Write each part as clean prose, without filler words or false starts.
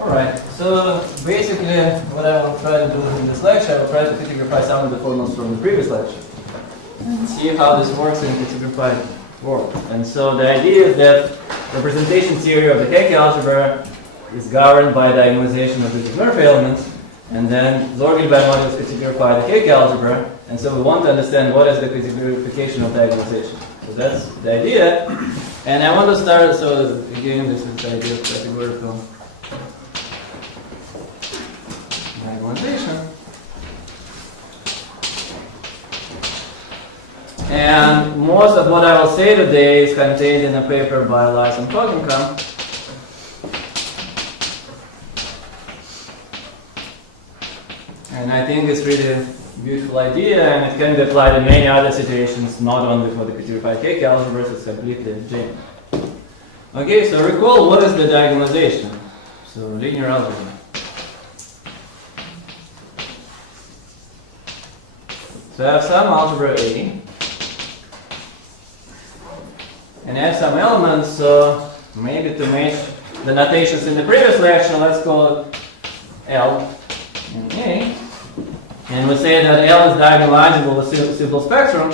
Alright, so basically what I will try to do in this lecture, I will try to categorify some of the formulas from the previous lecture. And see how this works in categorified world. And so the idea is that representation theory of the Hecke algebra is governed by diagonalization of the Murphy elements, and then Zorgi by modulus categorify the Hecke algebra, and so we want to understand what is the categorification of diagonalization. So that's the idea. And I want to start, so again, this is the idea of categorical diagonalization. And most of what I will say today is contained in a paper by Elias and Hogancamp. And I think it's really a beautiful idea, and it can be applied in many other situations, not only for the categorified Hecke algebras, it's completely general. Okay, so recall what is the diagonalization. So linear algebra. So I have some algebra A, and I have some elements, so maybe to match the notations in the previous lecture, let's call it L and A. And we say that L is diagonalizable with a simple spectrum.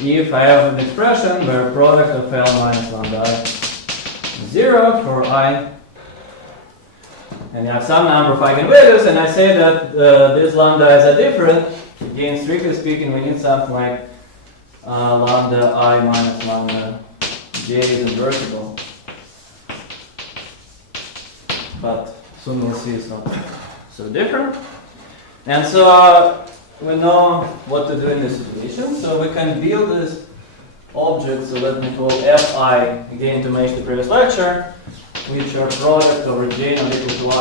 If I have an expression where product of L minus lambda I is 0 for I, and I have some number of eigenvalues, and I say that these lambdas are different, again, strictly speaking, we need something like lambda I minus lambda j is invertible. But soon we'll see it's not so different. And so we know what to do in this situation, so we can build this object, so let me call Fi, again to match the previous lecture, which are product over j not equal to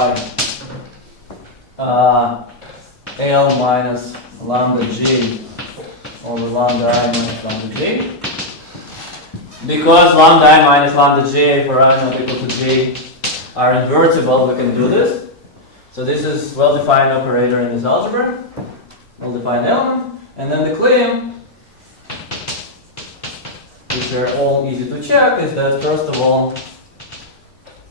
I, L minus lambda j over lambda I minus lambda j. Because lambda I minus lambda j for I not equal to j are invertible, we can do this. So this is well-defined operator in this algebra. Well-defined element, and then the claim, which are all easy to check, is that first of all,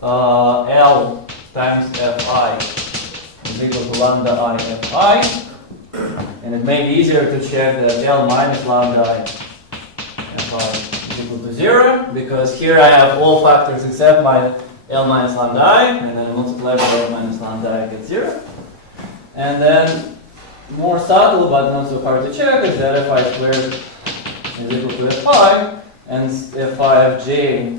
L times Fi is equal to lambda I Fi, and it may be easier to check that L minus lambda I Fi is equal to 0, because here I have all factors except my L minus lambda I, and then I multiply by L minus lambda I get 0, and then more subtle but not so hard to check is that Fi squared is equal to Fi, and Fi of j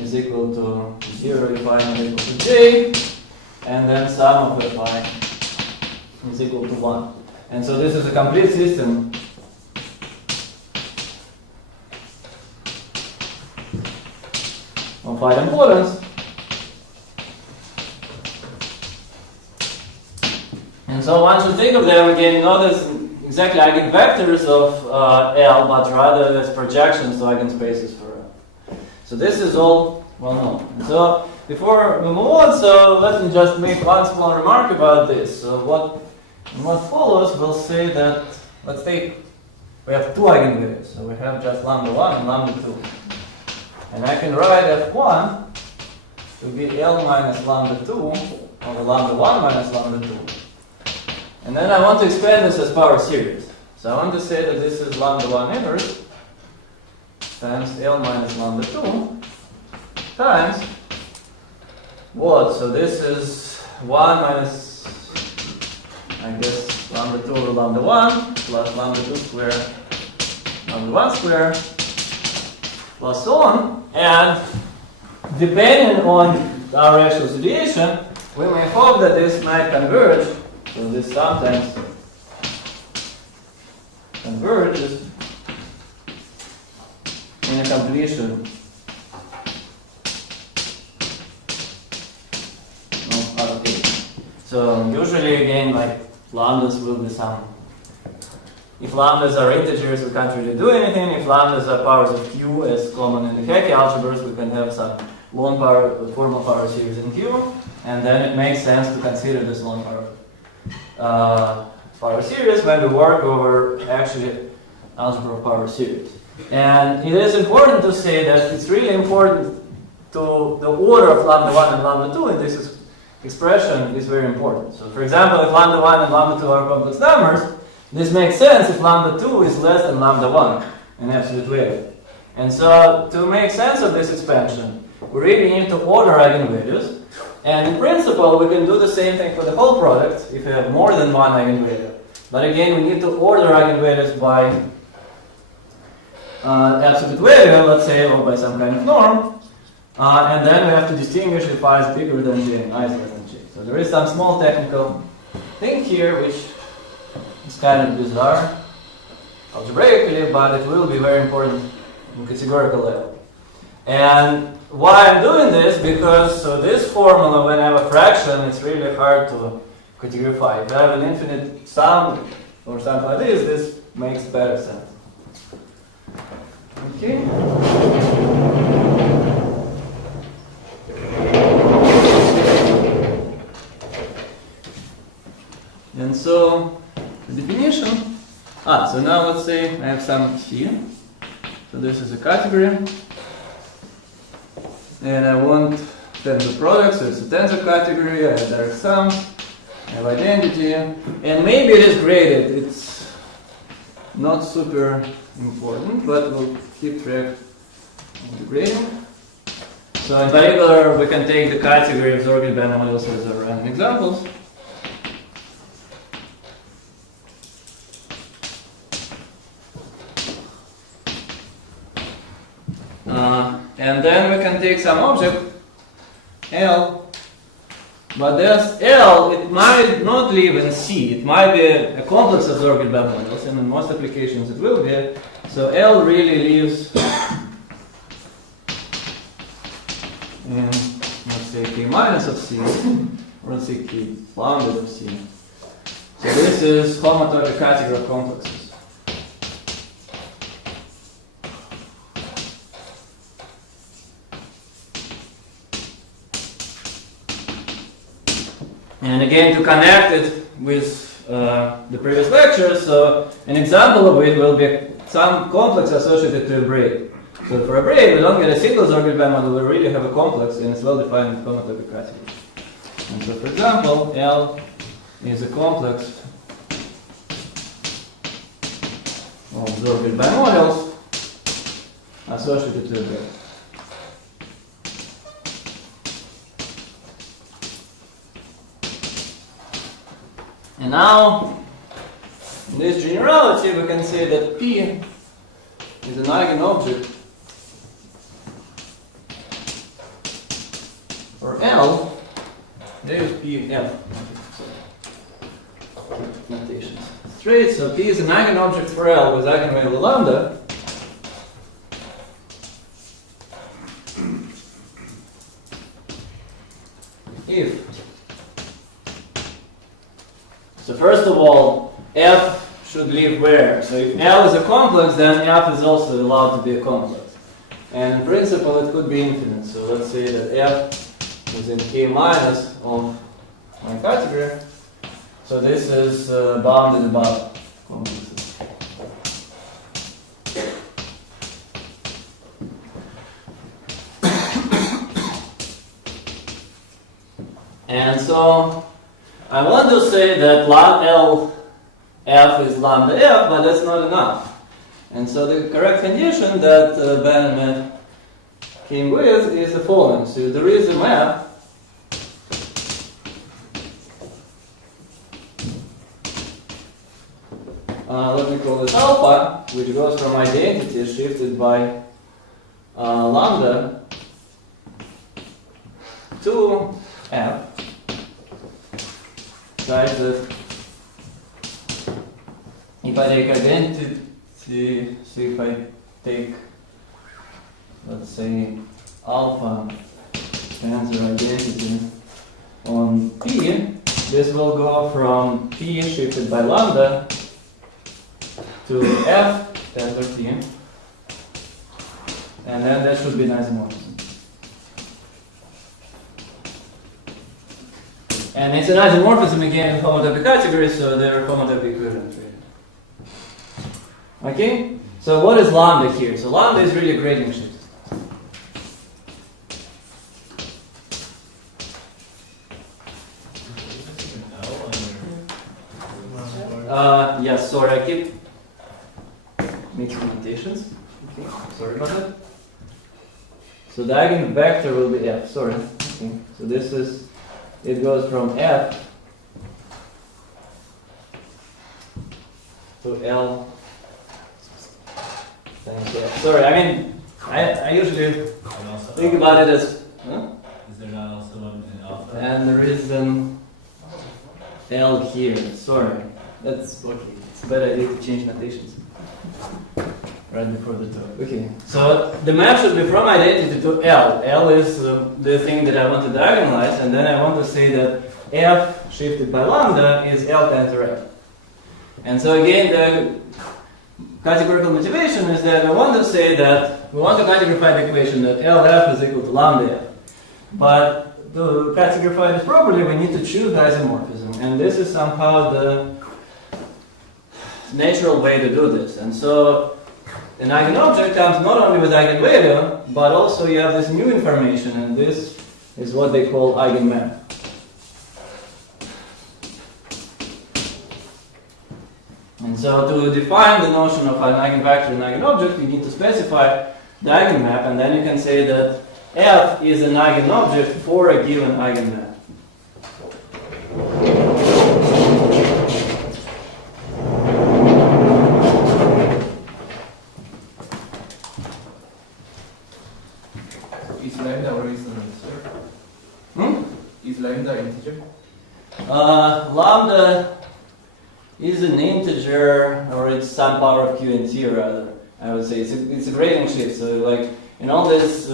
is equal to 0 if I not equal to j, and then sum of Fi is equal to 1. And so this is a complete system of idempotency. And so once you think of them again, not as exactly eigenvectors of L, but rather as projections to eigenspaces for L. So this is all well known. So before we move on, so let me just make one small remark about this. So what follows, we'll say that, let's take, we have two eigenvalues. So we have just lambda 1 and lambda 2. And I can write F1 to be L minus lambda 2 over lambda 1 minus lambda 2. And then I want to expand this as power series. So I want to say that this is lambda 1 inverse times L minus lambda 2 times what? So this is 1 minus, I guess, lambda 2 over lambda 1 plus lambda 2 square, lambda 1 square, plus so on. And depending on our actual situation, we may hope that this might converge. So this sometimes converges in a completion of other things. So usually again, like lambdas will be some. If lambdas are integers, we can't really do anything. If lambdas are powers of q, as common in the Hecke algebras, we can have some lone formal power series in Q, and then it makes sense to consider this lone power series when we work over actually algebra of power series. And it is important to say that it's really important to the order of lambda 1 and lambda 2 in this expression is very important. So for example, if lambda 1 and lambda 2 are complex numbers, this makes sense if lambda 2 is less than lambda 1 in absolute value. And so to make sense of this expansion, we really need to order eigenvalues. And in principle, we can do the same thing for the whole product if we have more than one eigenvalue. But again, we need to order eigenvalues by absolute value, let's say, or by some kind of norm. And then we have to distinguish if I is bigger than j and I is less than j. So there is some small technical thing here which is kind of bizarre algebraically, but it will be very important in categorical level. And why I'm doing this, because so this formula, when I have a fraction, it's really hard to categorify. If I have an infinite sum or something like this makes better sense. Okay. And so the definition. So now let's say I have some here. So this is a category. And I want tensor product, so it's a tensor category, I have direct sum, I have identity, and maybe it is graded. It's not super important, but we'll keep track of the grading. So in particular, we can take the category of Zorgin binomials as our random examples. And then we can take some object, L, but this L, it might not live in C. It might be a complex of Zorgin binomials, and in most applications it will be. So L really lives in, let's say, K minus of C, or let's say K bounded of C. So this is homology category of complexes. And again, to connect it with the previous lecture, so an example of it will be some complex associated to a braid. So for a braid, we don't get a single Zorgin binomial, we really have a complex, and it's well defined in homology category. And so, for example, L is a complex of Zorgin binomials associated to a braid. And now, in this generality, we can say that P is an eigenobject for L. There is P F notations. Straight, so P is an eigenobject for L with eigenvalue lambda. If so, first of all, F should live where? So if L is a complex, then F is also allowed to be a complex. And in principle, it could be infinite. So let's say that F is in K minus of my category. So this is bounded above complexes. And so I want to say that L F is lambda F, but that's not enough. And so the correct condition that Benjamin came with is the following. So there is a map let me call it alpha, which goes from identity shifted by lambda to F. Such that if I take identity, so if I take, let's say, alpha tensor identity on P, this will go from P shifted by lambda to F tensor P, and then that should be an isomorphism. And it's an isomorphism again in homotopy categories, so they're homotopy equivalent. Okay? So what is lambda here? So lambda is really a gradient shift. Yes, sorry, I keep mixing notations. Okay, sorry about that. So the eigenvector will be f, sorry. Okay. So this is, it goes from f to L times f. Sorry, I mean, I usually think about it as, huh? Is there not also an alpha? And there is an L here, sorry. That's okay. It's a bad idea to change notations right before the talk. Okay. So the map should be from identity to L. L is the thing that I want to diagonalize, and then I want to say that F shifted by lambda is L times F. And so again, the categorical motivation is that I want to say that we want to categorify the equation that LF is equal to lambda F. But to categorify this properly, we need to choose the isomorphism, and this is somehow the natural way to do this. And so an eigenobject comes not only with eigenvalue, but also you have this new information, and this is what they call eigenmap. And so to define the notion of an eigenvector and eigenobject, you need to specify the eigenmap, and then you can say that F is an eigenobject for a given eigenmap. Is lambda or is an integer? Is lambda integer? Lambda is an integer, or it's some power of q and t rather. I would say it's a gradient shift. So like in all these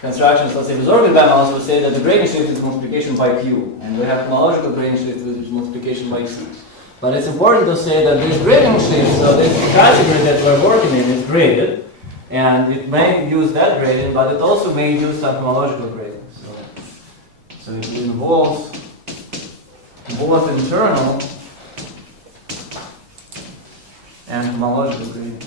constructions, let's say with ordered bimodals, we say that the gradient shift is multiplication by q, and we have homological gradient shift which is multiplication by c. But it's important to say that this gradient shift, so this category that we're working in, is graded. And it may use that gradient, but it also may use some homological gradient. So it involves both internal and homological gradient.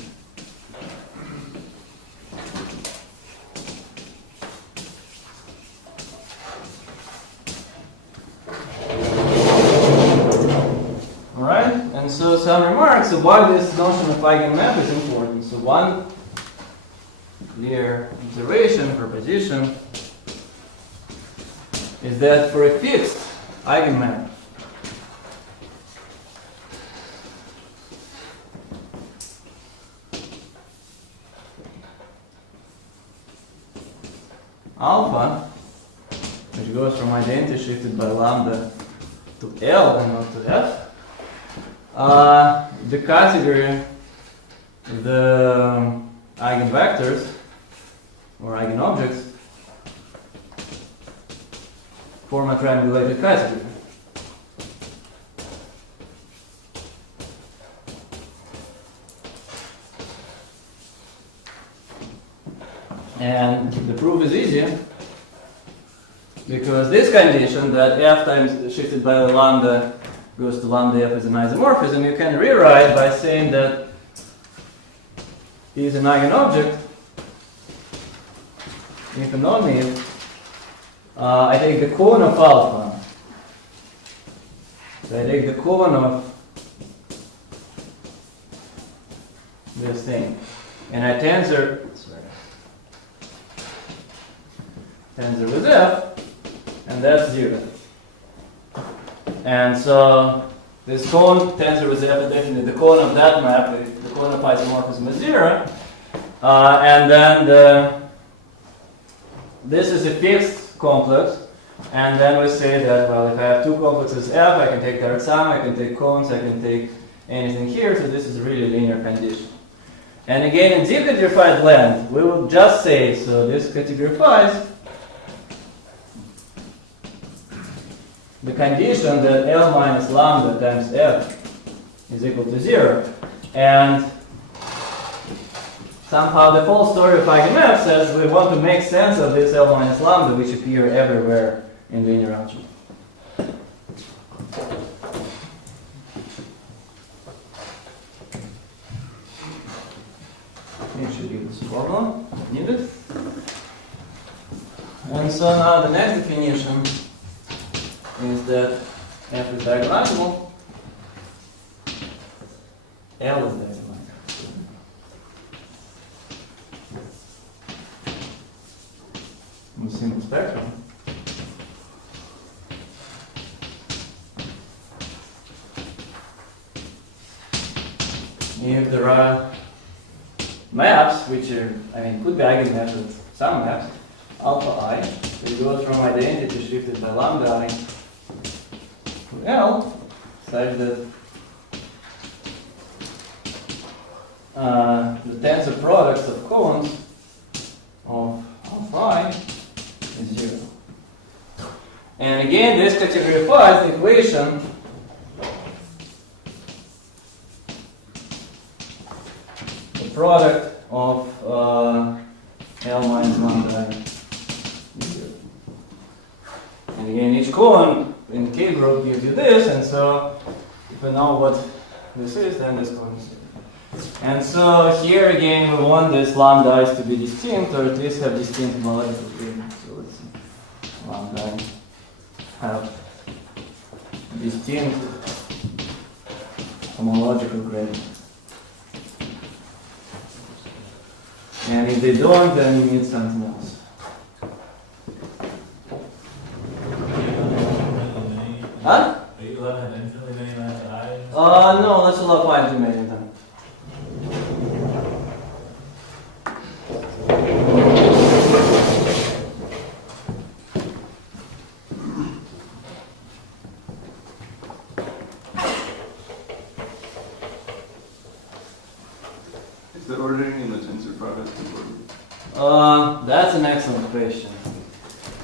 Alright, and so some remarks of why this notion of eigenmap is important. So one clear observation, proposition, is that for a fixed eigenmap, alpha, which goes from identity shifted by lambda to L and not to F, the category, the eigenvectors, or eigenobjects, form a triangulated category. And the proof is easy, because this condition that f times shifted by lambda goes to lambda f as an isomorphism, you can rewrite by saying that E is an eigenobject if and only if I take the cone of alpha. So I take the cone of this thing, and I tensor with f, and that's 0. And so this cone tensor with f is definitely the cone of that map, the cone of isomorphism is 0. And then this is a fixed complex, and then we say that, well, if I have two complexes f, I can take direct sum, I can take cones, I can take anything here, so this is a really linear condition. And again, in decategorified length, we will just say, so this categorifies the condition that L minus lambda times f is equal to 0. And somehow the whole story of eigenmap says we want to make sense of this L minus lambda, which appear everywhere in linear algebra. It should give this formula needed. And so now the next definition is that F is diagonalizable, L is diagonalizable. In a simple spectrum. If there are maps, which are, could be eigenmaps with some maps, alpha I, we go from identity shifted by lambda I to L, such that the tensor products of cones of alpha I is 0. And again, this categorifies the equation the product of L minus lambda I is 0. And again, each cone in the K group gives you this, and so if we know what this is, then this cone is 0. And so here again, we want this lambda i's to be distinct, or at least have distinct molecular gradient. So let's see, lambda I have distinct homological gradient. And if they don't, then you need something else. Huh? Are you allowed to have infinitely many lambda i's? No, let's allow finitely many then. Is the ordering in the tensor product important? That's an excellent question.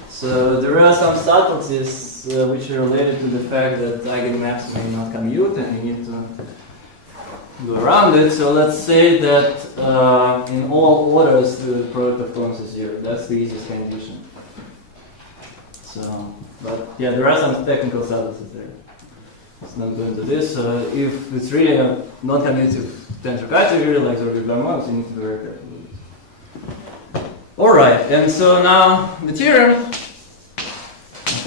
So there are some subtleties which are related to the fact that eigenmaps may not commute and you need to go around it. So let's say that in all orders the product of cones is 0. That's the easiest condition. So, but yeah, there are some technical subtleties there. Let's not go into this. If it's really a non-commutative tensor category like the regular models, you need to be very careful with it. Alright, and so now the theorem of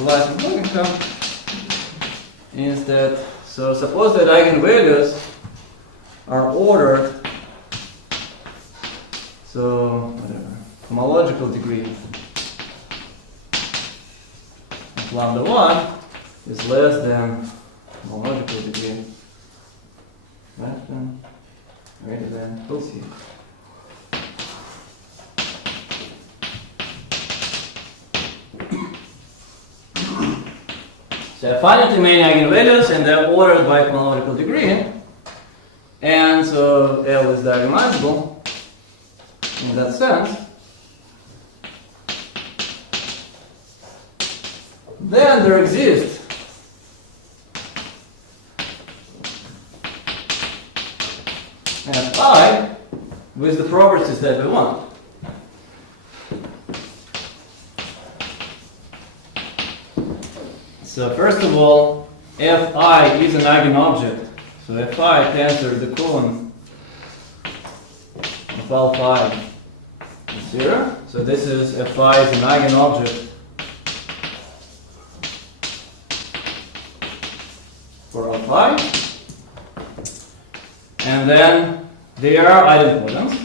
Elias and Hogancamp is that, so suppose that eigenvalues are ordered, so whatever, homological degree of lambda 1 is less than homological degree less than greater than, we'll see. So I finitely many eigenvalues and they're ordered by homological degree. And so L is diagonalizable in that sense. Then there exists Fi with the properties that we want. So first of all, Fi is an eigenobject. So Fi tensor the cone of alpha I is 0. So this is Fi is an eigenobject for alpha I. And then they are idempotents.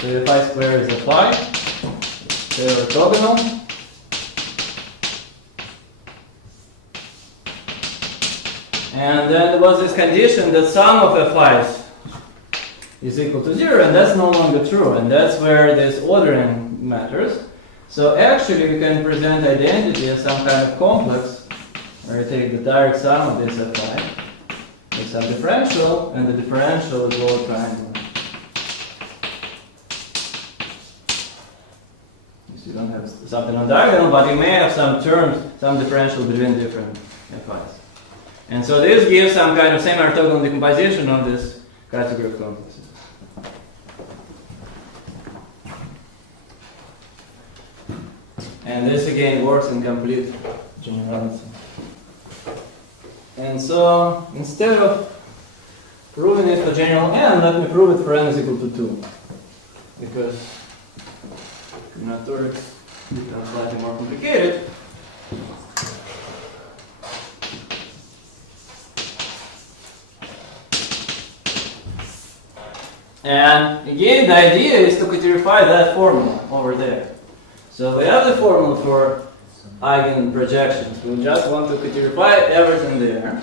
So Fi squared is Fi. They are orthogonal. And then there was this condition that sum of Fi's is equal to 0, and that's no longer true, and that's where this ordering matters. So actually we can present identity as some kind of complex, where you take the direct sum of this Fi, with some differential, and the differential is lower triangular. So you don't have something on diagonal, but you may have some terms, some differential between different Fi's. And so this gives some kind of semi-orthogonal decomposition of this category of complexes. And this again works in complete generality. And so instead of proving it for general n, let me prove it for n is equal to 2. Because notorious becomes slightly more complicated. And again, the idea is to categorify that formula over there. So we have the formula for eigenprojections. We just want to categorify everything there.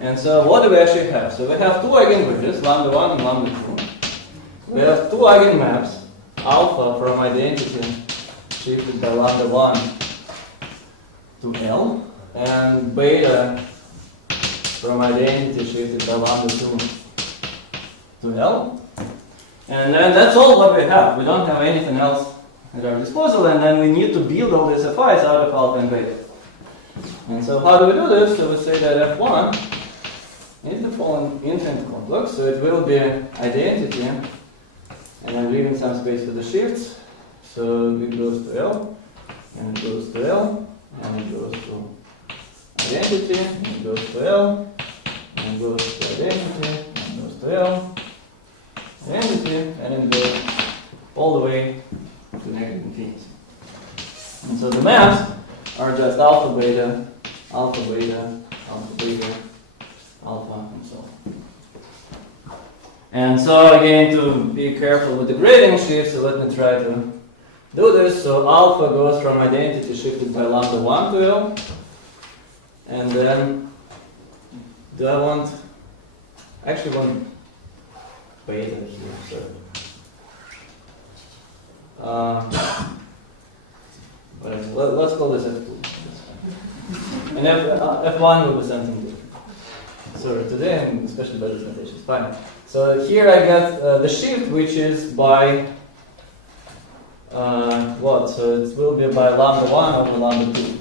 And so what do we actually have? So we have two eigenvalues, lambda 1 and lambda 2. We have two eigenmaps, alpha from identity shifted by lambda 1 to L, and beta from identity shifted by lambda 2 to L. And then that's all what we have. We don't have anything else at our disposal, and then we need to build all these Fi's out of alpha and beta. And so how do we do this? So we say that F1 is the following infinite complex, so it will be identity, and I'm leaving some space for the shifts. So it goes to L, and it goes to L, and it goes to identity, and it goes to L, and it goes to identity, and it goes to L, identity, and it goes all the way to negative infinity. And so the maps are just alpha, beta, alpha, beta, alpha, beta, alpha, and so on. And so again, to be careful with the grading shift, so let me try to do this. So alpha goes from identity shifted by lambda 1 to L. And then, do I want, I actually want beta here, so let's call this F2. And F1 will be something different. So today I'm especially by this notation. Fine. So here I get the shift, which is by what? So it will be by lambda 1 over lambda 2.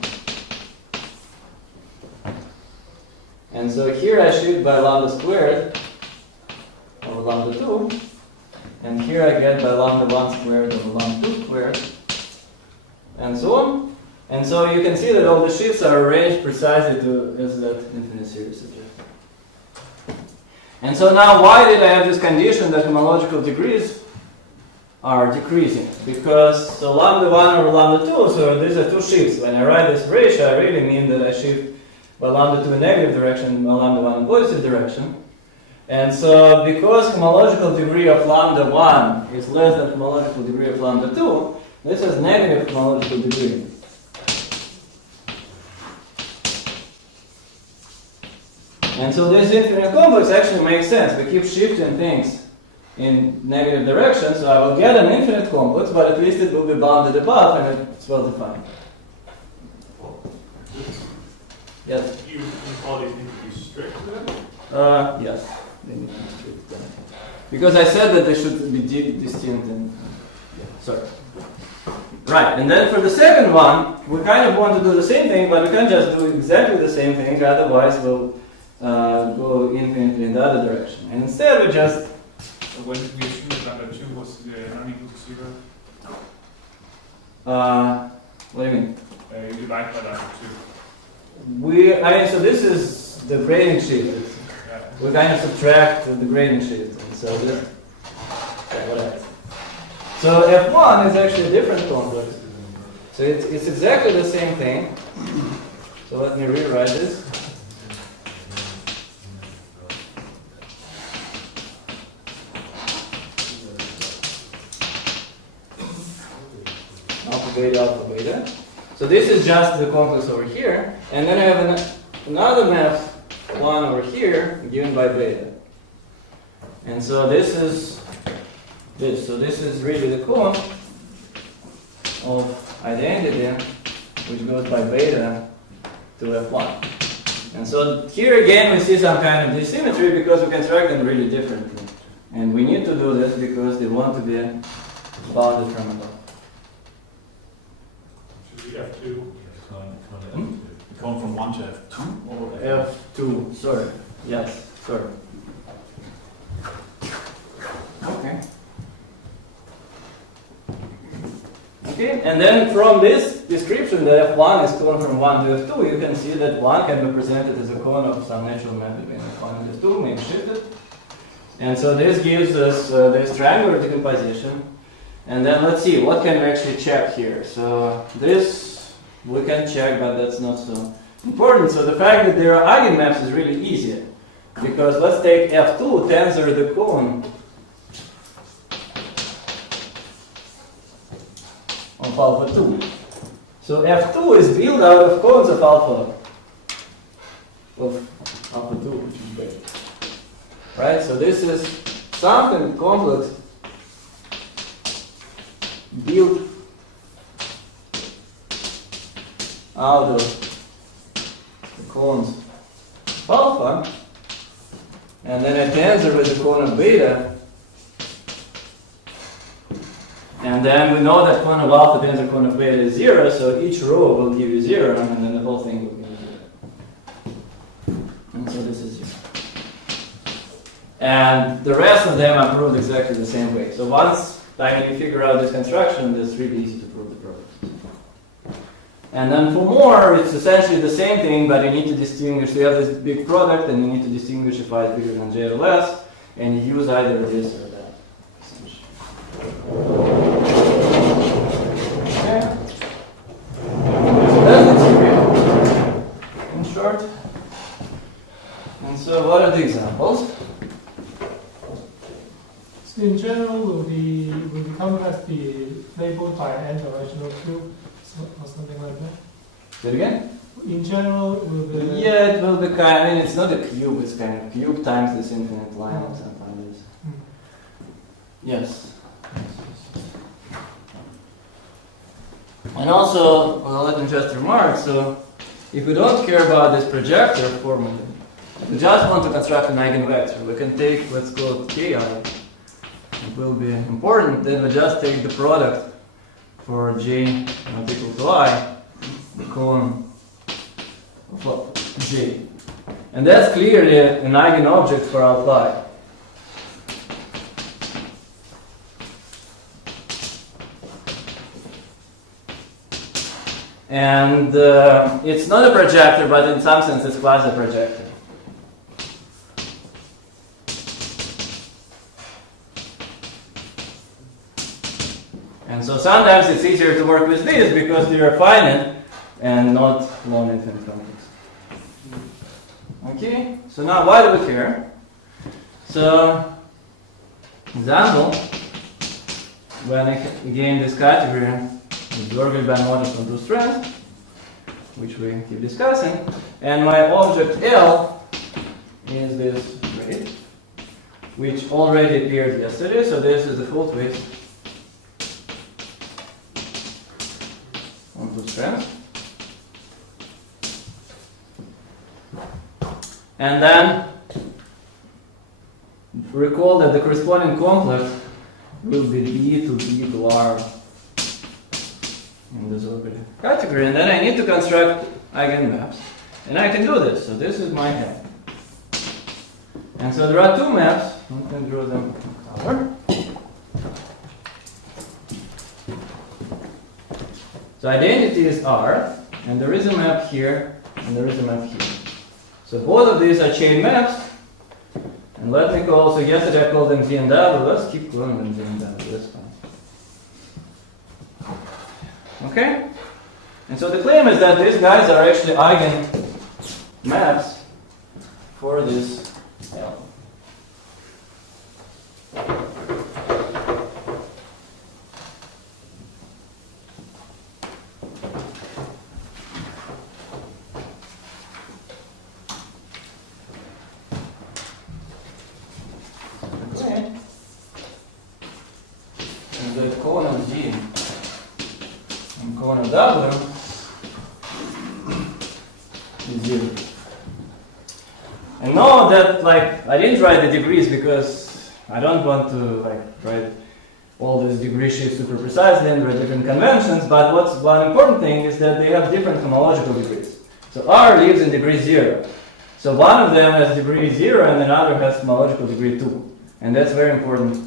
And so here I shift by lambda squared over lambda 2. And here I get by lambda 1 squared over lambda 2 squared. And so on. And so you can see that all the shifts are arranged precisely to as that infinite series suggests. And so now why did I have this condition that homological degrees are decreasing? Because so lambda 1 over lambda 2, so these are two shifts. When I write this ratio, I really mean that I shift by lambda 2 in negative direction, by lambda 1 in positive direction. And so because homological degree of lambda 1 is less than homological degree of lambda 2, this is negative homological degree. And so this infinite complex actually makes sense. We keep shifting things in negative direction, so I will get an infinite complex, but at least it will be bounded above and it's well defined. Yes? You call these need to be strict then? Yes. They need to be strict. Because I said that they should be distinct and sorry. Right, and then for the second one, we kind of want to do the same thing, but we can't just do exactly the same thing, otherwise we'll go infinitely in the other direction. And instead we just... When did we assume that lambda 2 was unequal to 0? What do you mean? You divide by lambda 2. So this is the grading shift. Yeah. We kind of subtract the grading shift. And so this, whatever. So F1 is actually a different complex. So it's exactly the same thing. So let me rewrite this. Alpha beta. So this is just the complex over here, and then I have another map 1 over here given by beta. And so this is this. So this is really the cone of identity, which goes by beta to F1. And so here again we see some kind of dissymmetry because we construct them really differently. And we need to do this because they want to be bounded from above. F2. Going from 1 to F2? Or F2, sorry. Yes, sorry. Okay. Okay, Okay, and then from this description that f1 is cone from 1 to f2, you can see that 1 can be presented as a cone of some natural map between f1 and f2, maybe shifted. And so this gives us this triangular decomposition. And then let's see, what can we actually check here? So this we can check, but that's not so important. So the fact that there are eigenmaps is really easy. Because let's take f2, tensor the cone of alpha 2. So f2 is built out of cones of alpha 2, which is beta. Right? So this is something complex built out of the cones of alpha, and then a tensor with the cone of beta. And then we know that cone of alpha tensor cone of beta is 0, so each row will give you 0, and then the whole thing will give you 0. And so this is 0. And the rest of them are proved exactly the same way. So once you figure out this construction, it's really easy to prove the properties. And then for more, it's essentially the same thing, but you need to distinguish. So you have this big product, and you need to distinguish if I is bigger than j or less, and you use either this or that, essentially. Okay. So that's the theory, in short. And so what are the examples? So in general, will the compass be labeled by n dimensional cube or something like that? Say it again? In general, will the Yeah, it will be kind. I mean, it's not a cube. It's kind of cube times this infinite line or something like this. Yes. And also, well, let me just remark. So, if we don't care about this projector formula, we just want to construct an eigenvector. We can take, let's call it ki. It will be important. Then we just take the product for j not equal to I, the cone of j. And that's clearly an eigenobject for alpha I. And it's not a projector, but in some sense it's quasi-projector. And so sometimes it's easier to work with these because they are finite and not long infinite complex. Okay, so now why do we care? So, example, when I gain this category, the ordered by modulus on two strands, which we keep discussing, and my object L is this grid, which already appeared yesterday, so this is the full twist on two strands. And then recall that the corresponding complex will be D to B to R in this orbital category, and then I need to construct eigenmaps. And I can do this, so this is my head. And so there are two maps, I'm going to draw them in color. So identities are, and there is a map here, and there is a map here. So both of these are chain maps, and let me call, so yesterday I called them Z and W, let's keep calling them Z and W, that's fine. Okay? And so the claim is that these guys are actually eigen maps for this L. Okay. And the cone of Z and cone of W is 0. And know that, like, I didn't write the degrees because I don't want to, like, write all these degree shifts super precisely and write different conventions, but what's one important thing is that they have different homological degrees. So R lives in degree 0. So one of them has degree 0 and another has homological degree 2. And that's very important.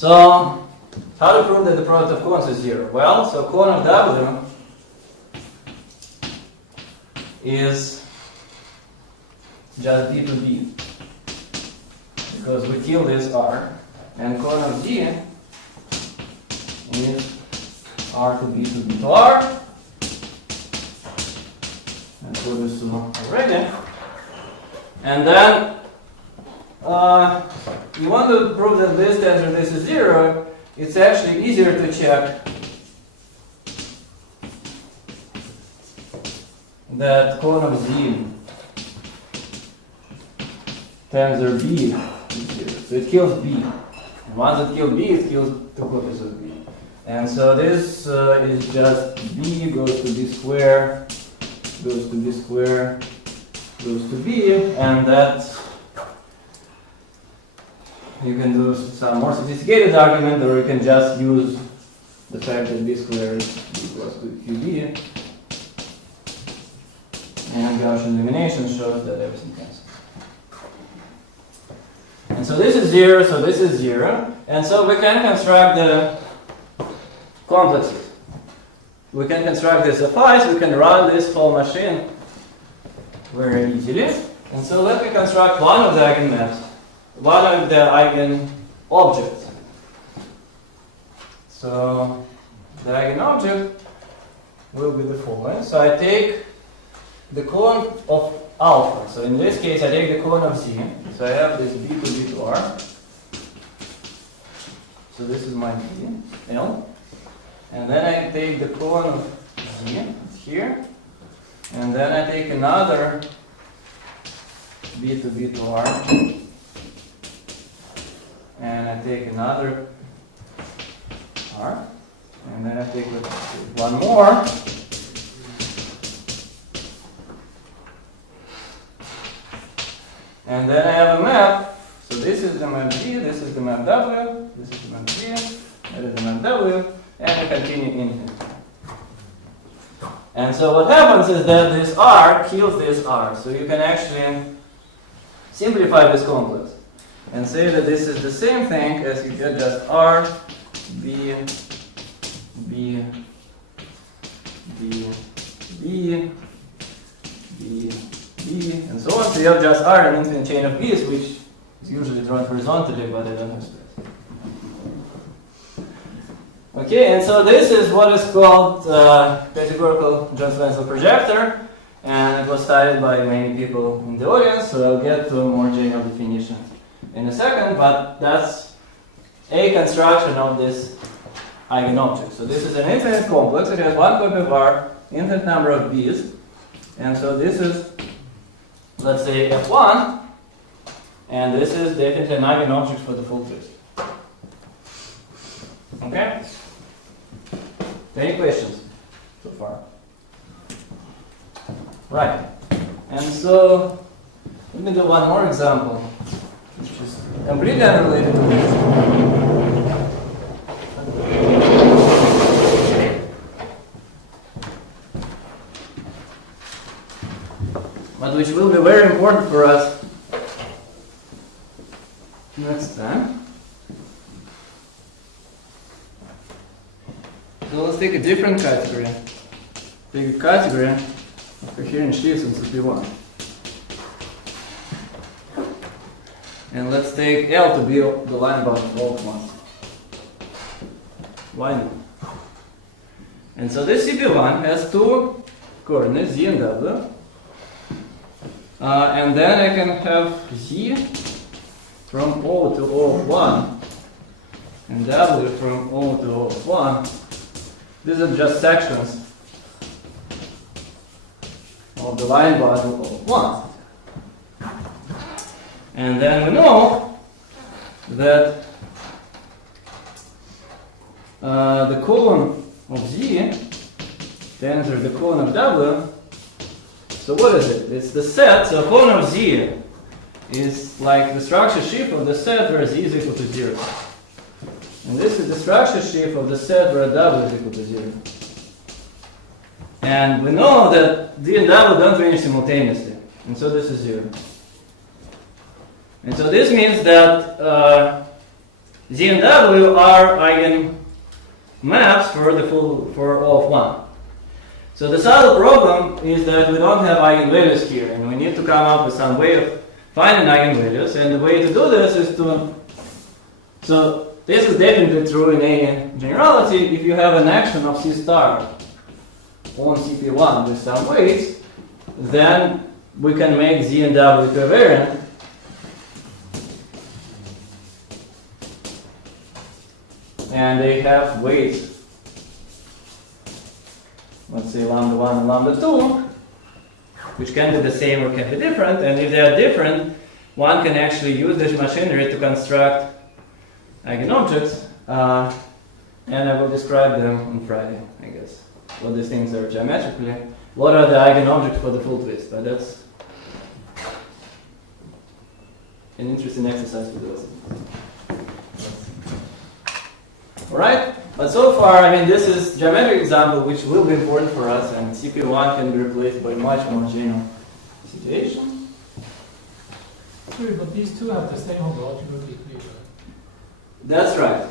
So, how to prove that the product of cones is 0? Well, so cone of W is just B to B, because we kill this R, and cone of Z is R to B to B to R. And put this already. And then you want to prove that this tensor this is 0. It's actually easier to check that cone of Z tensor B is 0. So it kills B. And once it kills B, it kills two copies of B. And so this is just B goes to B square, goes to B square, goes to B, and that you can do some more sophisticated argument, or you can just use the fact that B square is equals to QB, and Gaussian elimination shows that everything cancels. And so this is 0, so this is 0, and so we can construct the complexes. We can construct this suffice, we can run this whole machine very easily. And so let me construct one of the eigenmaps, one of the eigen objects. So the eigen object will be the following. So I take the cone of alpha. So in this case I take the cone of Z. So I have this B to B to R. So this is my B, L. And then I take the cone of Z, it's here. And then I take another B to B to R. And I take another R. And then I take one more. And then I have a map. So this is the map G, this is the map W, this is the map G, that is the map W, and I continue infinite. And so what happens is that this R kills this R. So you can actually simplify this complex and say that this is the same thing as you get just R, B, B, B, B, B, B, and so on. So you have just R, an infinite chain of B's, which is usually drawn horizontally, but I don't have space. Okay, and so this is what is called categorical Jones-Wenzel projector, and it was studied by many people in the audience, so I'll get to a more general definition in a second, but that's a construction of this eigenobject. So this is an infinite complex, it has one copy of R, infinite number of B's, and so this is, let's say, F1, and this is definitely an eigenobject for the full twist. Okay? Any questions so far? Right. And so, let me do one more example, which is completely unrelated to this. But which will be very important for us next time. So let's take a different category. Take a category of coherent sheaves in P1. And let's take L to be the line bound of all ones. Why not? And so this CP1 has two coordinates, Z and W. And then I can have Z from O to O of 1 and W from O to O of 1. These are just sections of the line body of 1. And then we know that the cone of Z tensor the cone of W. So what is it? It's the set. So cone of Z is like the structure sheaf of the set where Z is equal to 0. And this is the structure sheaf of the set where W is equal to 0. And we know that D and W don't vanish simultaneously. And so this is 0. And so this means that Z and W are eigenmaps for O of 1. So the subtle problem is that we don't have eigenvalues here, and we need to come up with some way of finding eigenvalues. And the way to do this is to, so this is definitely true in any generality. If you have an action of C star on CP1 with some weights, then we can make Z and W covariant. And they have weights, let's say lambda 1 and lambda 2, which can be the same or can be different. And if they are different, one can actually use this machinery to construct eigenobjects. And I will describe them on Friday, I guess. What these things are geometrically. What are the eigenobjects for the full twist? But that's an interesting exercise for those. Alright, but so far, I mean, this is geometric example which will be important for us, and CP1 can be replaced by much more general situation. Sure, but these two have the same homological degree, right? That's right.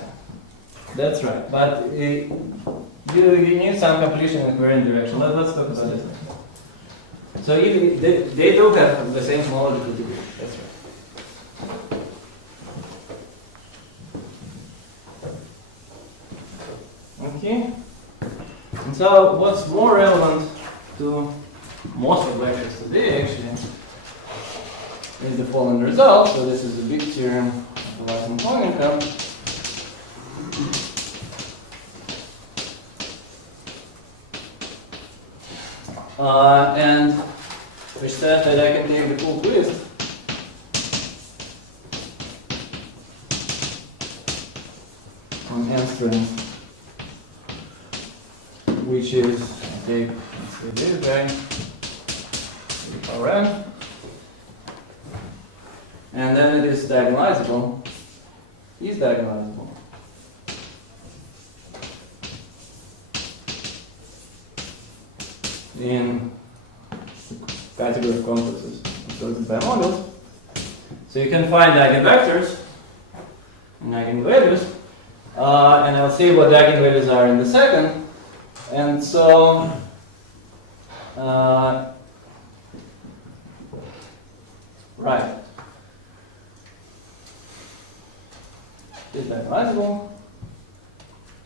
That's right. But you need some completion in querying direction. Let's talk about it. So if they do have the same homological degree. That's right. Okay. And so what's more relevant to most of lectures today actually is the following result. So this is a big theorem of Elias and Hogancamp. And which says that I can take the full twist on n strings, which is, I take, let's say this guy, power n, and then it is diagonalizable, in category of complexes sorted by models. So you can find eigenvectors and eigenvalues, and I'll see what the eigenvalues are in the second. And so, right, is diagonalizable.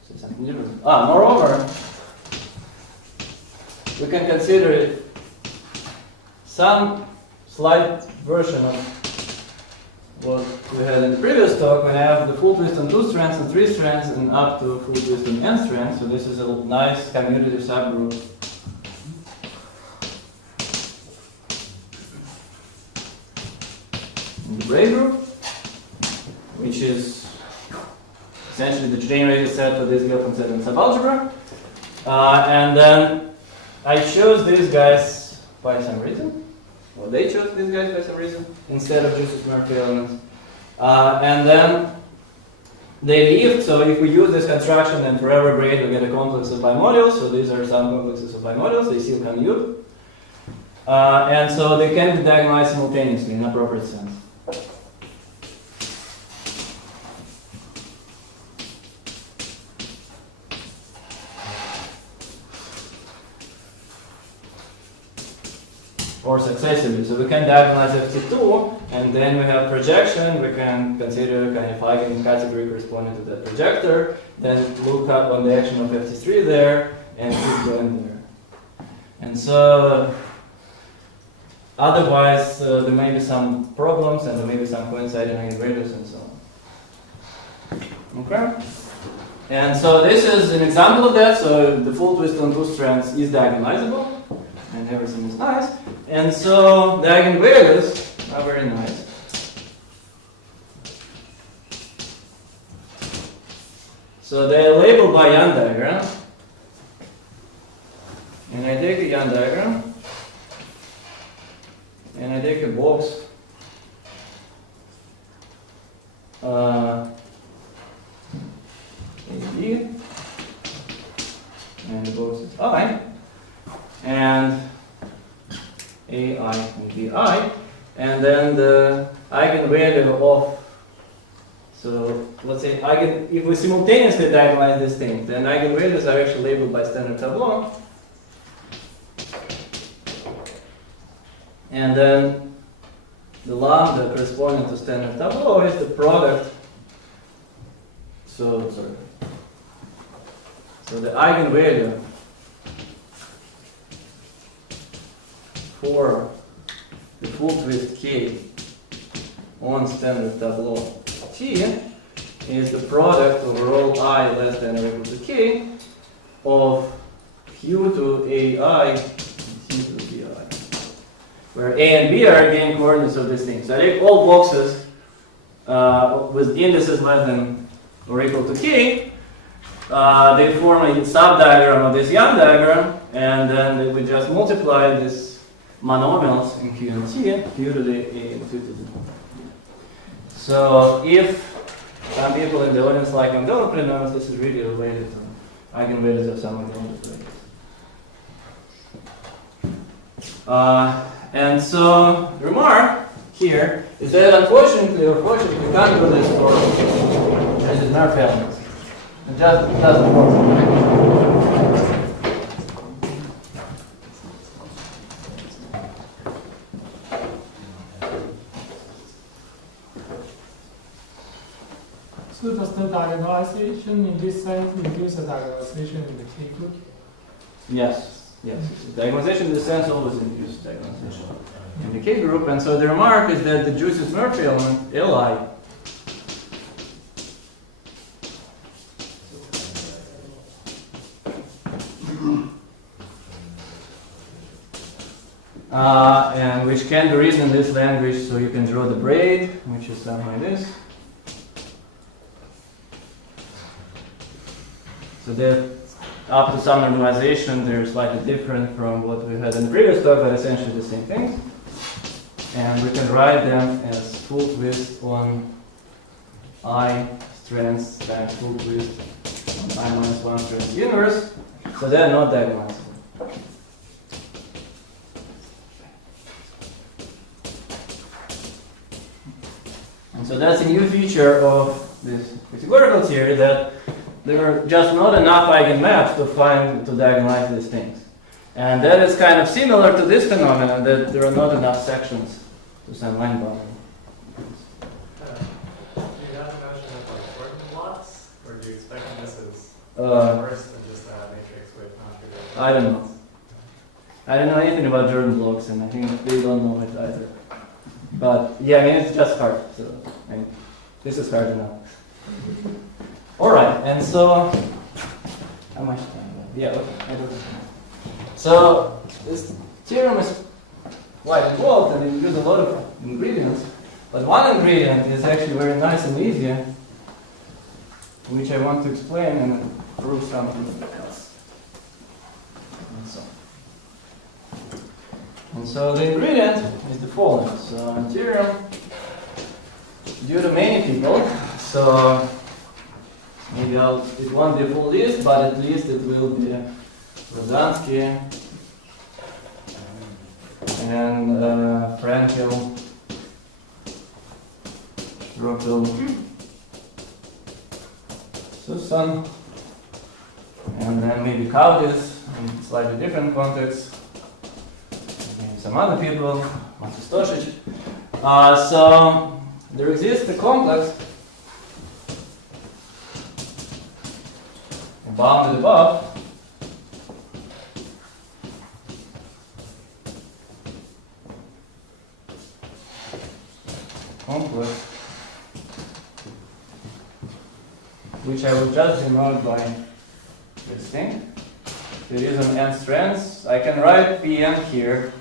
Say something different. Moreover, we can consider it some slight version of what we had in the previous talk when I have the full twist on 2 strands and 3 strands and up to full twist on n strands. So this is a nice commutative subgroup. In the Bray group, which is essentially the generated set of this Gilpin set in subalgebra. And then I chose these guys by some reason. Well, they chose these guys by some reason instead of just Murphy elements. And then they leave. So if we use this construction, then for every braid we get a complex of bimodules. So these are some complexes of bimodules. They still commute. And so they can be diagonalized simultaneously in appropriate sense. Or successively. So we can diagonalize FT2, and then we have projection. We can consider kind of eigen category corresponding to that projector, then look up on the action of FT3 there, and keep going there. And so, otherwise, there may be some problems, and there may be some coinciding eigenvalues and so on. Okay? And so this is an example of that. So the full twist on 2 strands is diagonalizable, and everything is nice. And so the eigenvalues are very nice. So they are labeled by Young diagram. And I take a Young diagram, and I take a box AB, and the box is I, and AI and BI, and then the eigenvalue of So let's say if we simultaneously diagonalize these things, then eigenvalues are actually labeled by standard tableau. And then the lambda corresponding to standard tableau is the product. So the eigenvalue for the full twist K on standard tableau T is the product over all I less than or equal to K of Q to AI and Q to BI, where A and B are again coordinates of these things. So I take all boxes with indices less than or equal to K. They form a subdiagram of this Young diagram, and then we just multiply these monomials in Q and T, Q to the A and Q to the B. So if some people in the audience like Mandela polynomials, this is really related to eigenvalues of some of the operators. And so the remark here is that unfortunately or fortunately we can't do this for this nerve elements. It just doesn't work. So does the diagonalization in this sense induce a diagonalization in the K group? Yes, yes. Diagonalization in this sense always induces diagonalization in the K group, and so the remark is that the juiciest Murphy element, Li, and which can be written in this language, so you can draw the braid, which is something like this. So that up to some normalization, they're slightly different from what we had in the previous talk, but essentially the same things. And we can write them as full twist on I strands times full twist on I minus 1 strands inverse. So they're not diagonalizable. And so that's a new feature of this categorical theory, that there are just not enough eigenmaps to diagonalize these things. And that is kind of similar to this phenomenon, that there are not enough sections to some line boundary. Do you have a notion of like Gordon blocks, or do you expect this as worse than just a matrix with non-trivial? I don't know. I don't know anything about Jordan blocks, and I think they don't know it either. But yeah, I mean, it's just hard. So I mean, this is hard enough. All right, and so how much time? Yeah, okay. So this theorem is quite involved, and it uses a lot of ingredients. But one ingredient is actually very nice and easy, which I want to explain and prove something else. And so the ingredient is the following. So in theorem, due to many people, so maybe it won't be a full list, but at least it will be Rozansky and Frankel, Rokel, Susan, and then maybe Kaudis in slightly different contexts, maybe some other people, Matustosic. So there exists a complex bounded above complex, which I will just denote by this thing. There is an n strands. I can write Pn here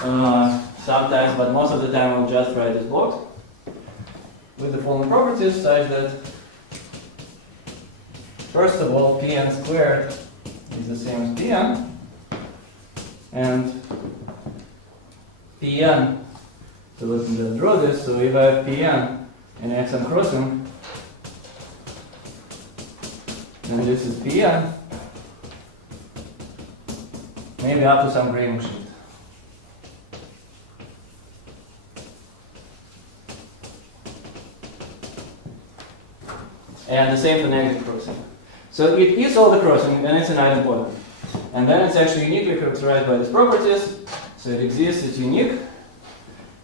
sometimes, but most of the time I'll just write this box with the following properties, such that first of all, Pn squared is the same as Pn, and Pn, so let me just draw this. So if I have Pn and x I'm crossing, then this is Pn, maybe up to some grading sheet. and the same for negative crossing. So it is all the crossing, and it's an idempotent. And then it's actually uniquely characterized by these properties. So it exists, it's unique.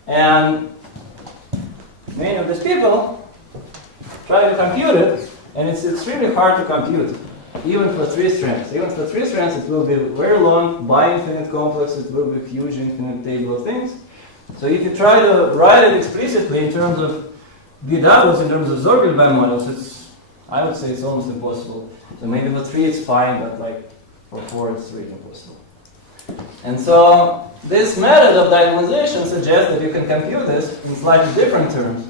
And many of these people try to compute it, and it's extremely hard to compute, even for 3 strands. Even for 3 strands, it will be very long, bi-infinite complex, it will be a huge infinite table of things. So if you try to write it explicitly in terms of B doubles, in terms of Zorgel bimodals, I would say it's almost impossible. So maybe for 3 it's fine, but like for 4 it's really impossible. And so this method of diagonalization suggests that you can compute this in slightly different terms.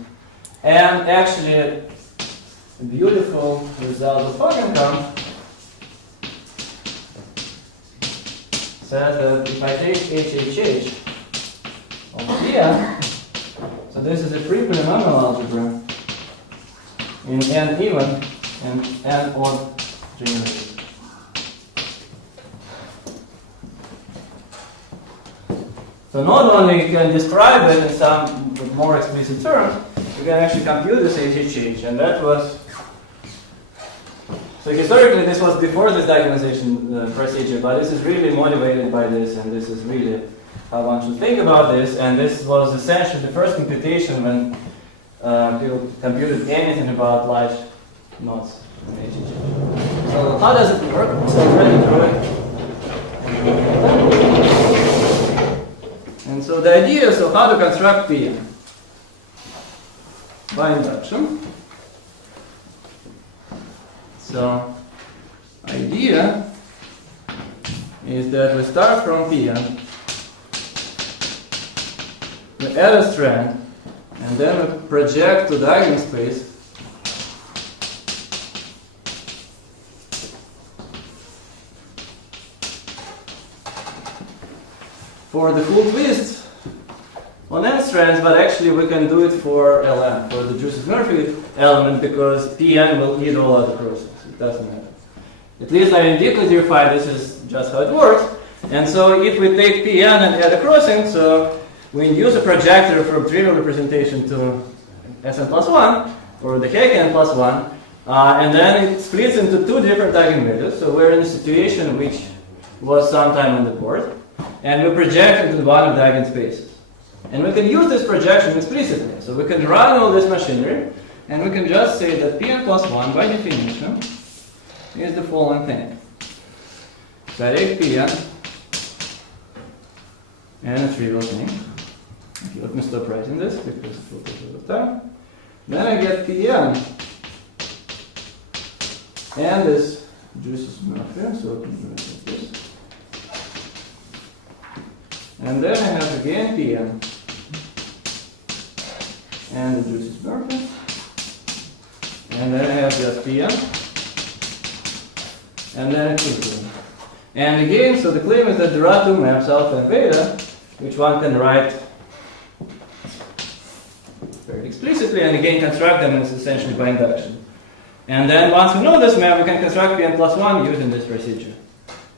And actually, a beautiful result of Hogancamp says that if I take HHH of Pn, so this is a pre-polynomial algebra in n even and n odd generators. So not only you can describe it in some more explicit terms, you can actually compute this HHH, and that was, so historically this was before this diagonalization procedure, but this is really motivated by this, and this is really how one should think about this, and this was essentially the first computation when people computed anything about large knots in HHH. So how does it work? So let me draw it. And so the idea is of how to construct P by induction. So idea is that we start from Pn, we add a strand, and then we project to the eigenspace for the full twist on n strands, but actually we can do it for Ln, for the Drusus-Murphy element, because Pn will eat all other crossings. It doesn't matter. At least I declassify this is just how it works. And so if we take Pn and add a crossing, so we induce a projector from trivial representation to Sn plus 1, or the Hagen plus 1, and then it splits into 2 different eigenvalues. So we're in a situation which was sometime on the board. And we project into one of the eigenspaces. And we can use this projection explicitly. So we can run all this machinery, and we can just say that Pn plus 1, by definition, is the following thing. So I take Pn, and a trivial thing. Okay, let me stop writing this, because it will take a lot of time. Then I get Pn, and this Drusus-Murphy, so I can do it like this. And then I have again Pn and the Drusus-Murphy, and then I have just Pn, and then a Hilbert. And again, so the claim is that there are 2 maps, alpha and beta, which one can write very explicitly, and again construct them as essentially by induction. And then once we know this map, we can construct Pn plus 1 using this procedure.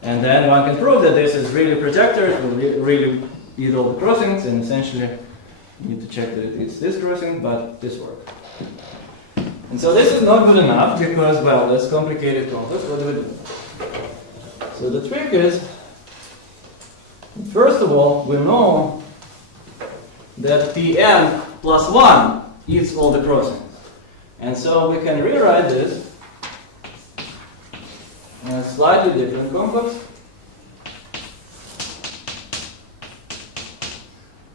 And then one can prove that this is really a projector, it will really eat all the crossings, and essentially you need to check that it eats this crossing, but this works. And so this is not good enough, because, well, that's complicated complex. What do we do? So the trick is, first of all, we know that Pn plus 1 eats all the crossings. And so we can rewrite this in a slightly different complex,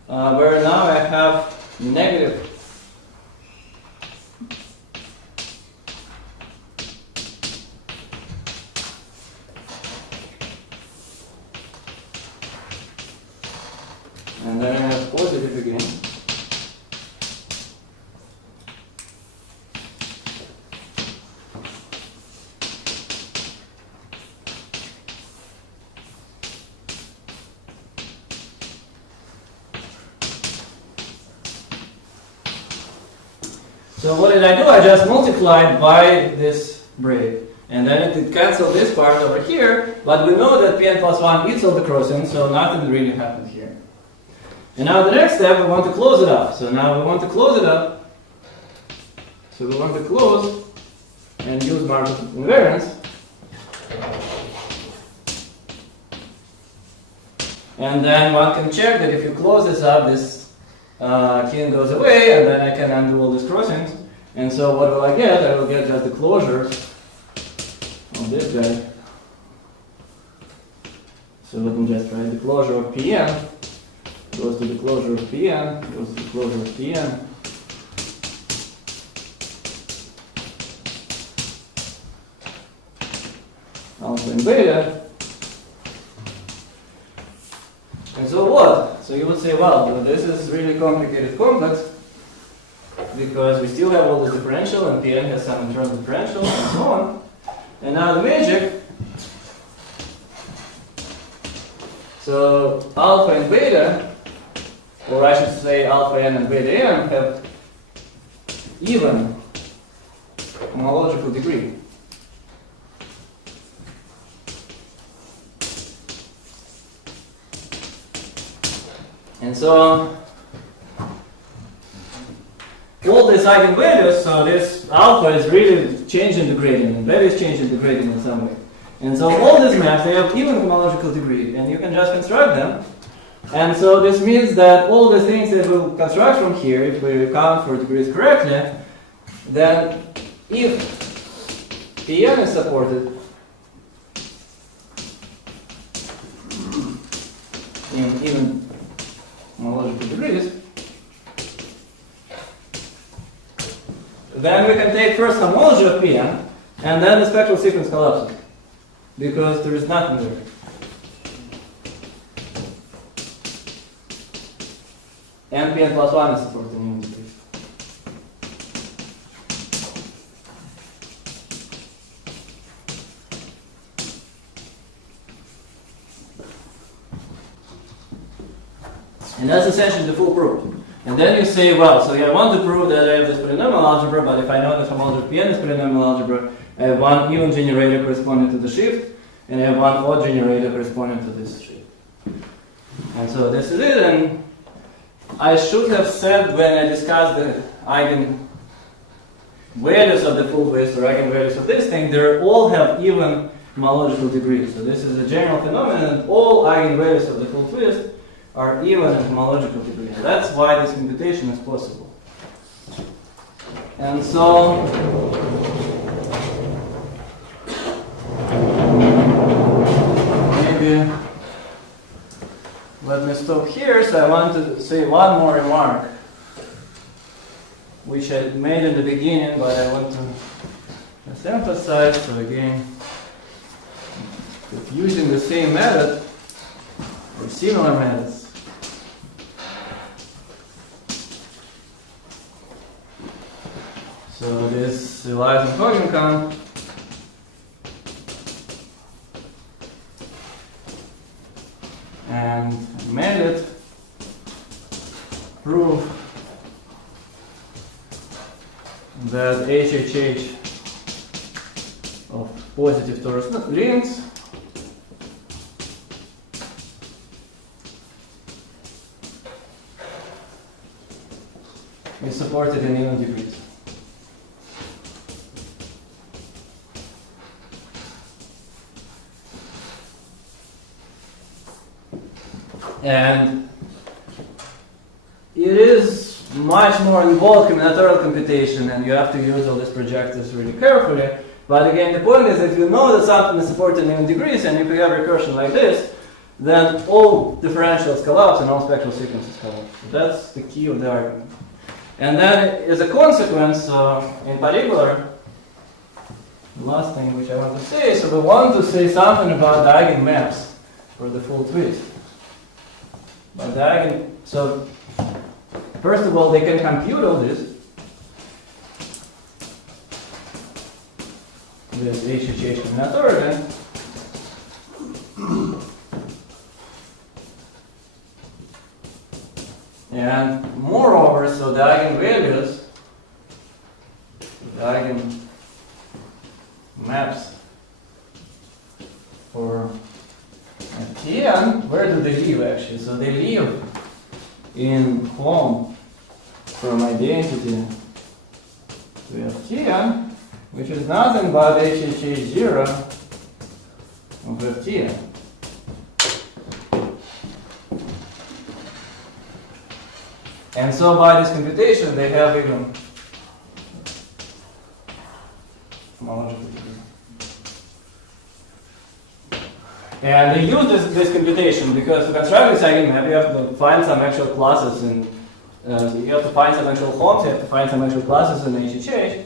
where now I have negative and then I have positive again. So what did I do? I just multiplied by this break. And then it canceled this part over here, but we know that Pn plus 1 eats all the crossings, so nothing really happened here. And now the next step, we want to close it up. So now we want to close it up. So we want to close and use Markov invariance. And then one can check that if you close this up, this kin goes away, and then I can undo all these crossings. And so what will I get? I will get just the closure of this guy. So let me just write the closure of Pn goes to the closure of Pn, goes to the closure of Pn. Alpha and beta. And so what? So you would say, well, this is really complicated complex because we still have all this differential and Pn has some internal differential and so on. And now the magic. So alpha and beta, or I should say alpha n and beta n, have even homological degree. And so all these eigenvalues, so this alpha is really changing the gradient, and beta is changing the gradient in some way. And so all these maps, they have even homological degree, and you can just construct them. And so this means that all the things that we'll construct from here, if we account for degrees correctly, then if Pn is supported in even homological degrees, then we can take first homology of Pn, and then the spectral sequence collapses, because there is nothing there. And Pn plus 1 is supported in even degrees. And that's essentially the full proof. And then you say, well, so I want to prove that I have this polynomial algebra, but if I know that homology of Pn is polynomial algebra, I have one even generator corresponding to the shift, and I have one odd generator corresponding to this shift. And so this is it, and I should have said when I discussed the eigenvalues of the full twist or eigenvalues of this thing, they all have even homological degrees. So this is a general phenomenon, and all eigenvalues of the full twist are even in homological degree. And that's why this computation is possible. And so maybe let me stop here. So I want to say one more remark, which I made in the beginning, but I want to just emphasize. So again, if using the same method or similar methods, so this Elias and Hogancamp and Mellit prove that HHH of positive torus rings is supported in even degrees. And it is much more involved combinatorial computation, and you have to use all these projectors really carefully. But again, the point is that you know that something is supported in even degrees, and if you have recursion like this, then all differentials collapse and all spectral sequences collapse. So that's the key of the argument. And then, as a consequence, in particular, the last thing which I want to say, so we want to say something about the eigenmaps for the full twist. But so first of all, they can compute all this. This HHH combinatorial. And moreover, so the eigenvalues, the eigenmaps for Tn, where do they live actually? So they live in home from identity we have Tn, which is nothing but HHH0 over Tn. And so by this computation, they have even homological degree. And they use this computation because to construct this eigenmap, you have to find some actual classes in. So you have to find some actual homes, you have to find some actual classes in HHH,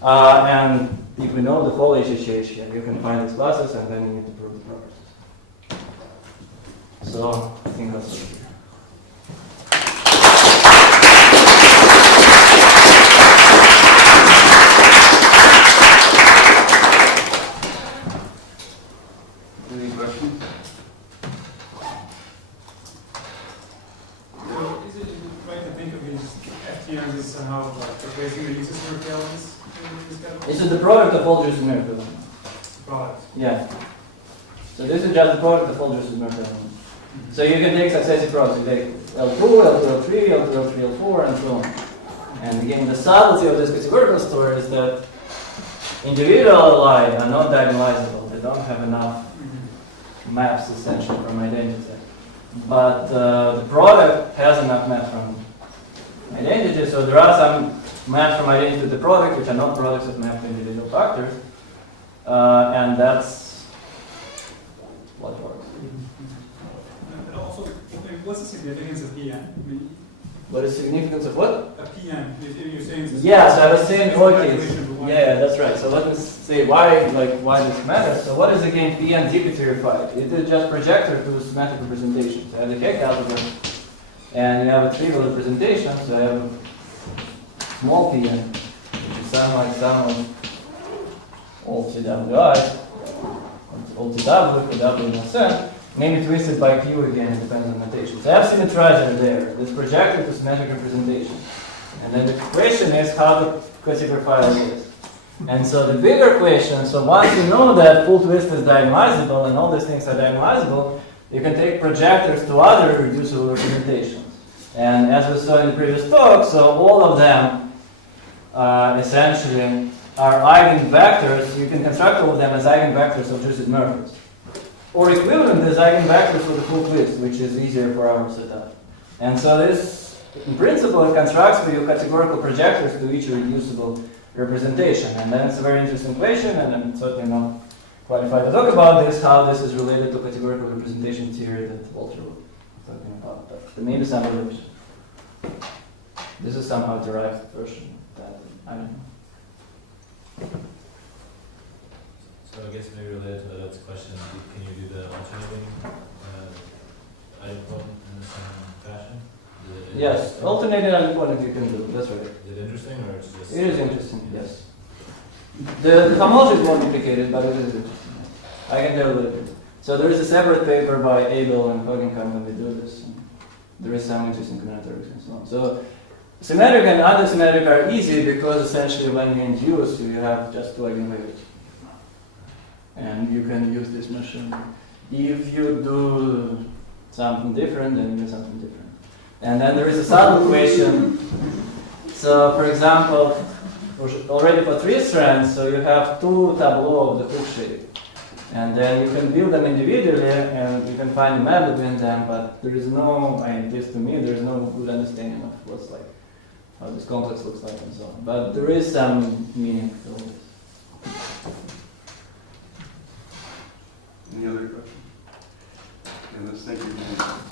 and if we know the whole HHH, yeah, you can find these classes, and then you need to prove the properties. So I think that's it. Any questions? So is it right to think of these FTMs as somehow like replacing the uses for elements in this category? This is the product of all juices miracle. Product. Yeah. So this is just the product of all juices miracle. So you can take successive products. You take L2, L2, L3, L2, L3, L4, and so on. And again, the subtlety of this categorical story is that individual Li are not diagonalizable. They don't have enough maps essentially from identity. But the product has enough maps from identity, so there are some maps from identity to the product which are not products of map to individual factors, and that's what works. And also, what's the significance of Pn? I mean, What is the significance of what? a Pn, if you're saying it's Yes, I was saying, it's okay, calculation of one. yeah, that's right. So let me say why this matters. So what is again Pn categorified? It is just projector to symmetric representation. So I have the Heck algebra, and you have a trivial representation. So I have a small Pn, which is sum of all TWI, all TW, TW in a sense. Maybe twisted by Q again, it depends on notation. So I have symmetrizer there, this projected to symmetric representation. And then the question is how to categorify this. And so the bigger question, so once you know that full twist is diagonalizable and all these things are diagonalizable, you can take projectors to other reducible representations. And as we saw in the previous talk, so all of them essentially are eigenvectors. You can construct all of them as eigenvectors of Jusit Murphys. Or equivalent as eigenvectors for the full twist, which is easier for our setup. And so this, in principle, it constructs for you categorical projectors to each reducible representation. And then it's a very interesting question, and I'm certainly not qualified to talk about this, how this is related to categorical representation theory that Walter was talking about. But there may be some relation. This is somehow derived version that I don't know. So I guess maybe related to that's question, can you do the alternating idempotent in the same fashion? Yes, alternating idempotent you can do, that's right. Is it interesting or it's just... It is interesting, yes. The homology is more complicated, but it is interesting. I can tell you a little bit. So there is a separate paper by Abel and Hogancamp when they do this. And there is some interesting combinatorics and so on. So symmetric and antisymmetric are easy because essentially when you induce, you have just two eigenvalues. And you can use this machine. If you do something different, then you do something different. And then there is a subtle question. So, for example, already for 3 strands, so you have 2 tableaux of the hook shape. And then you can build them individually, and you can find a map between them, but there is no, at least to me, there is no good understanding of what's like, how this complex looks like and so on. But there is some meaning to all this. Any other questions? Okay, let's thank you.